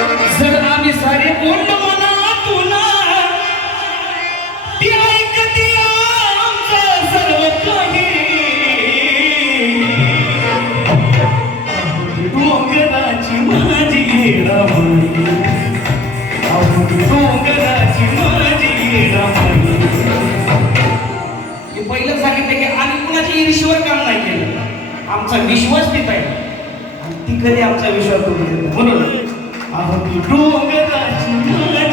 जर आम्ही सारे बोललो माझी पहिलं सांगितलं की आम्ही कुणाच्या ईर्षेवर काम नाही केलं. आमचा विश्वास तिथं आहे. आणि ती कधी आमचा विश्वास म्हणून देत नाही. म्हणून अहो ती डोंगराची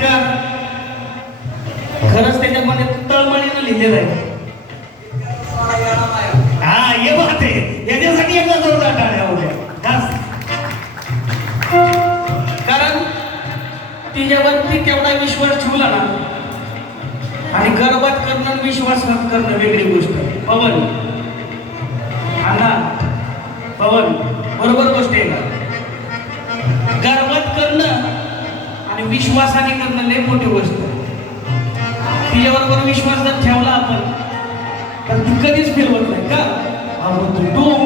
गाण्याचा खरंच त्याच्यामध्ये तळमळीनं लिहिलेलं आहे. हा ये बात आहे याच्यासाठी एकदा जोरदार टाळ्या होत्या कारण तिच्यावरती तेवढा विश्वास ठेवला ना आणि गर्भात करणं विश्वासघात करणं वेगळी गोष्ट पवन. अण्णा. पवन. बरोबर गोष्ट आहे का? गर्भात करणं आणि विश्वासाने करणं लय मोठी गोष्ट तिच्याबरोबर विश्वास जर ठेवला आपण तर ती कधीच फिरवत नाही का? अहो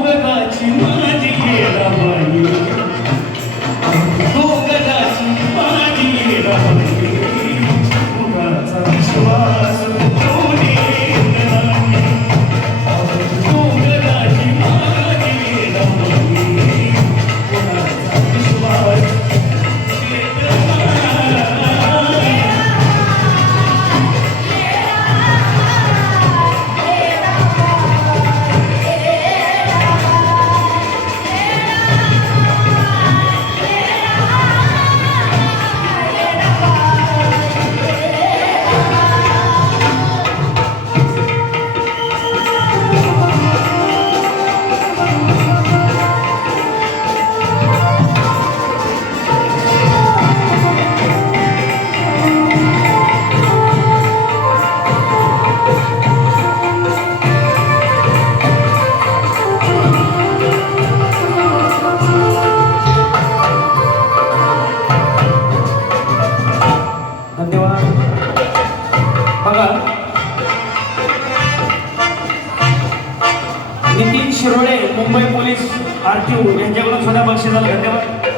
मुंबई आरटीओ यांच्याकडून सुद्धा बक्षीस झालं धन्यवाद.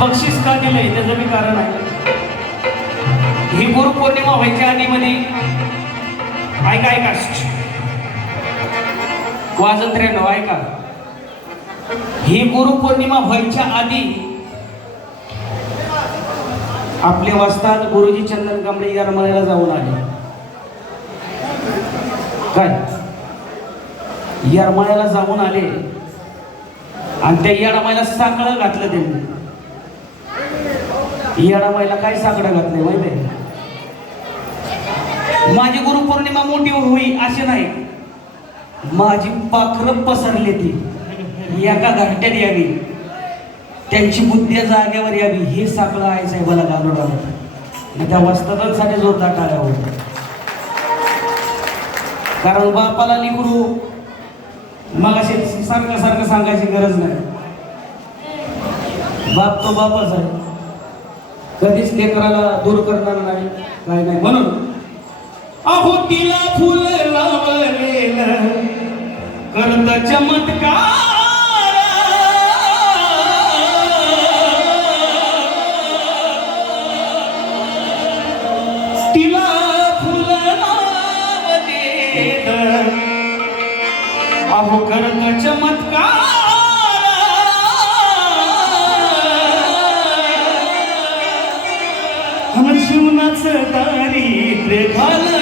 बक्षीस का दिलंय? त्याचं मी कारण आहे. ही गुरुपौर्णिमा व्हायच्या आधी मध्ये ऐका ऐका वाजत त्र्याण्णव ऐका. ही गुरुपौर्णिमा व्हायच्या आधी आपले वस्ताद गुरुजी चंदन कांबळे येरमाळ्याला जाऊन आले. काय? यरमाळ्याला जाऊन आले. आणि त्या येडामायला साकडं घातलं त्यांनी. येडामायला काय साकडं घातलंय माहिती आहे माझी गुरुपौर्णिमा मोठी होई असे नाही. माझी पाखरं पसरली ती. एका घंट्यात यावी. त्यांची बुद्धी जागेवर यावी. हे साकडं आहे साहेबाला घालून आणि त्या वस्तादांसाठी जोरदार टाळ्या होत्या कारण बापाला निगुरू मग असे सारखं सारखं सांगायची गरज नाही. बाप तो बापच आहे. कधीच लेकराला दूर करणार नाही काय नाही. म्हणून अहो तिला फुल लावलेलं करत चमत्कार अहो करत चमत्कार. हमर शिवनाचं दारिद्र्य घालवीत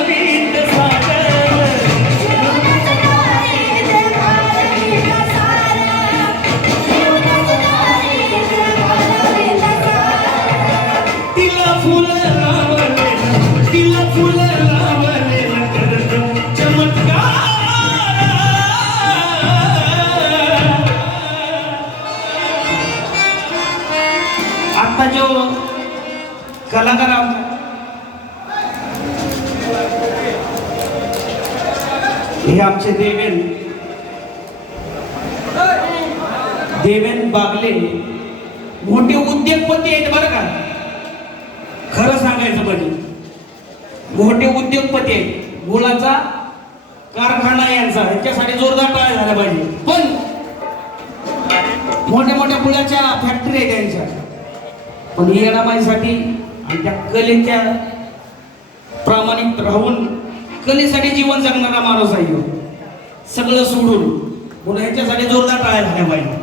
कलाकार हे आमचे देवेन देवेन बागले मोठे उद्योगपती आहेत बरं का. खरं सांगायचं म्हणजे मोठे उद्योगपती आहेत. मुलाचा कारखाना यांचा यांच्यासाठी जोरदार टाळ्या झाल्या पाहिजे. पण मोठ्या मोठ्या मुलाच्या फॅक्टरी आहेत त्यांच्या पण येणामाईसाठी आणि त्या कलेच्या प्रामाणिक राहून कलेसाठी जीवन जगणारा माणूस आहे सगळं सोडून म्हणून ह्याच्यासाठी जोरदार टाळ्या झाल्या पाहिजे